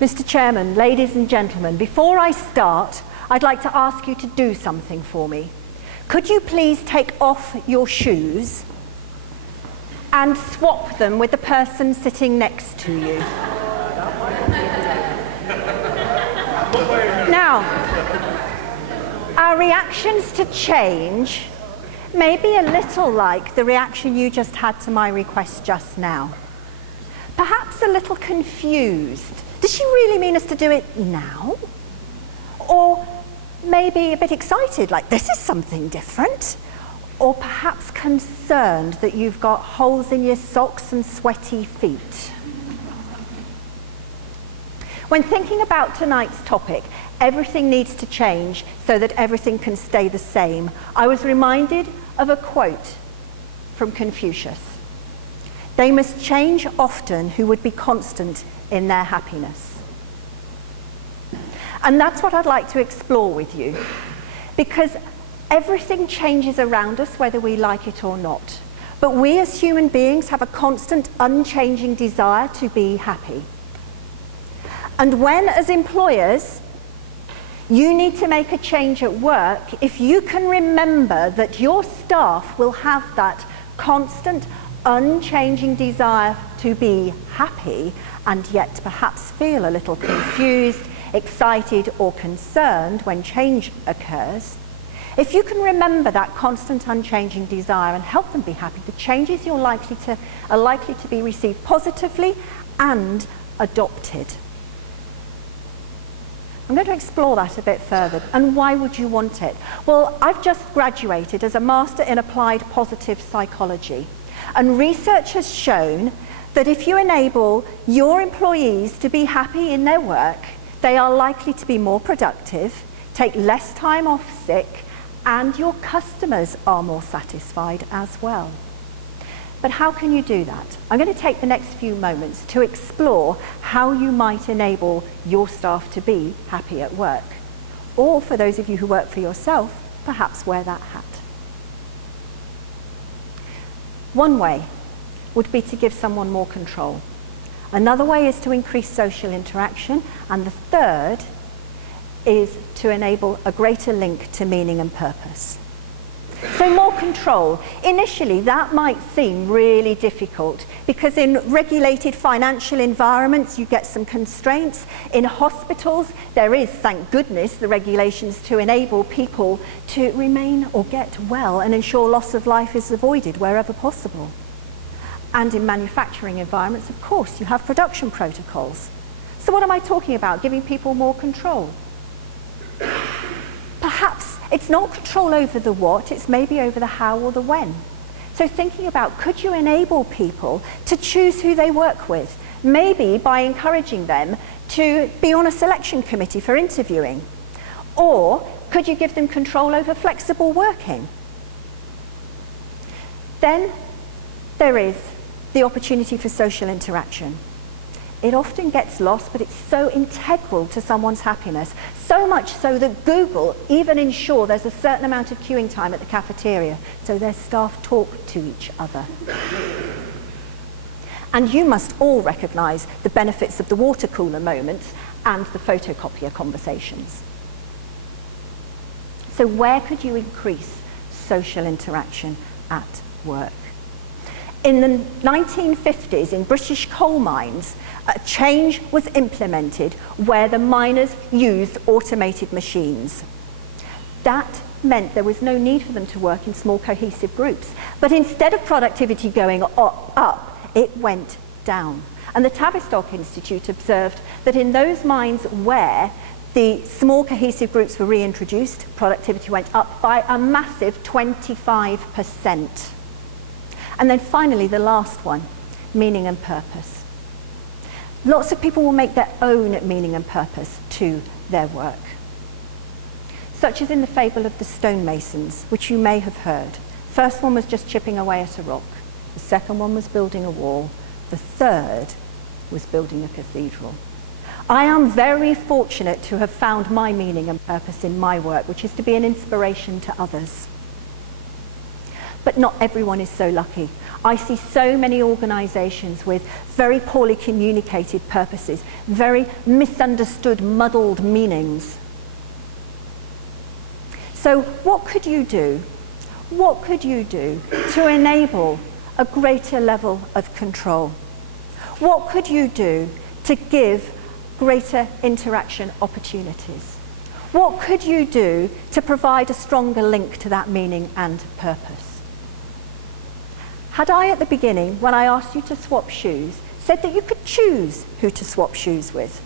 Mr. Chairman, ladies and gentlemen, before I start, I'd like to ask you to do something for me. Could you please take off your shoes and swap them with the person sitting next to you? Now, our reactions to change may be a little like the reaction you just had to my request just now. Perhaps a little confused. Does she really mean us to do it now? Or maybe a bit excited, like this is something different? Or perhaps concerned that you've got holes in your socks and sweaty feet? When thinking about tonight's topic, everything needs to change so that everything can stay the same, I was reminded of a quote from Confucius. They must change often who would be constant in their happiness. And that's what I'd like to explore with you, because everything changes around us whether we like it or not. But we as human beings have a constant, unchanging desire to be happy. And when, as employers, you need to make a change at work, if you can remember that your staff will have that constant, unchanging desire to be happy, and yet perhaps feel a little confused, excited, or concerned when change occurs, if you can remember that constant, unchanging desire and help them be happy, the changes are likely to be received positively and adopted. I'm going to explore that a bit further. And why would you want it? Well, I've just graduated as a Master in Applied Positive Psychology. And research has shown that if you enable your employees to be happy in their work, they are likely to be more productive, take less time off sick, and your customers are more satisfied as well. But how can you do that? I'm going to take the next few moments to explore how you might enable your staff to be happy at work. Or for those of you who work for yourself, perhaps wear that hat. One way would be to give someone more control. Another way is to increase social interaction. And the third is to enable a greater link to meaning and purpose. So more control. Initially, that might seem really difficult because in regulated financial environments, you get some constraints. In hospitals, there is, thank goodness, the regulations to enable people to remain or get well and ensure loss of life is avoided wherever possible. And in manufacturing environments, of course, you have production protocols. So what am I talking about? Giving people more control. Perhaps it's not control over the what, it's maybe over the how or the when. So thinking about, could you enable people to choose who they work with? Maybe by encouraging them to be on a selection committee for interviewing. Or could you give them control over flexible working? Then there is the opportunity for social interaction. It often gets lost, but it's so integral to someone's happiness. So much so that Google even ensure there's a certain amount of queuing time at the cafeteria so their staff talk to each other. And you must all recognise the benefits of the water cooler moments and the photocopier conversations. So where could you increase social interaction at work? In the 1950s, in British coal mines, a change was implemented where the miners used automated machines. That meant there was no need for them to work in small cohesive groups. But instead of productivity going up, it went down. And the Tavistock Institute observed that in those mines where the small cohesive groups were reintroduced, productivity went up by a massive 25%. And then finally, the last one, meaning and purpose. Lots of people will make their own meaning and purpose to their work. Such as in the fable of the stonemasons, which you may have heard. First one was just chipping away at a rock. The second one was building a wall. The third was building a cathedral. I am very fortunate to have found my meaning and purpose in my work, which is to be an inspiration to others. But not everyone is so lucky. I see so many organisations with very poorly communicated purposes, very misunderstood, muddled meanings. So what could you do? What could you do to enable a greater level of control? What could you do to give greater interaction opportunities? What could you do to provide a stronger link to that meaning and purpose? Had I at the beginning, when I asked you to swap shoes, said that you could choose who to swap shoes with?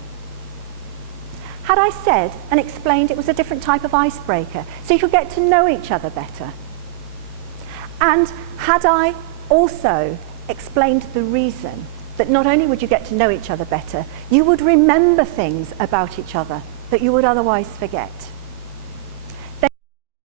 Had I said and explained it was a different type of icebreaker so you could get to know each other better? And had I also explained the reason that not only would you get to know each other better, you would remember things about each other that you would otherwise forget?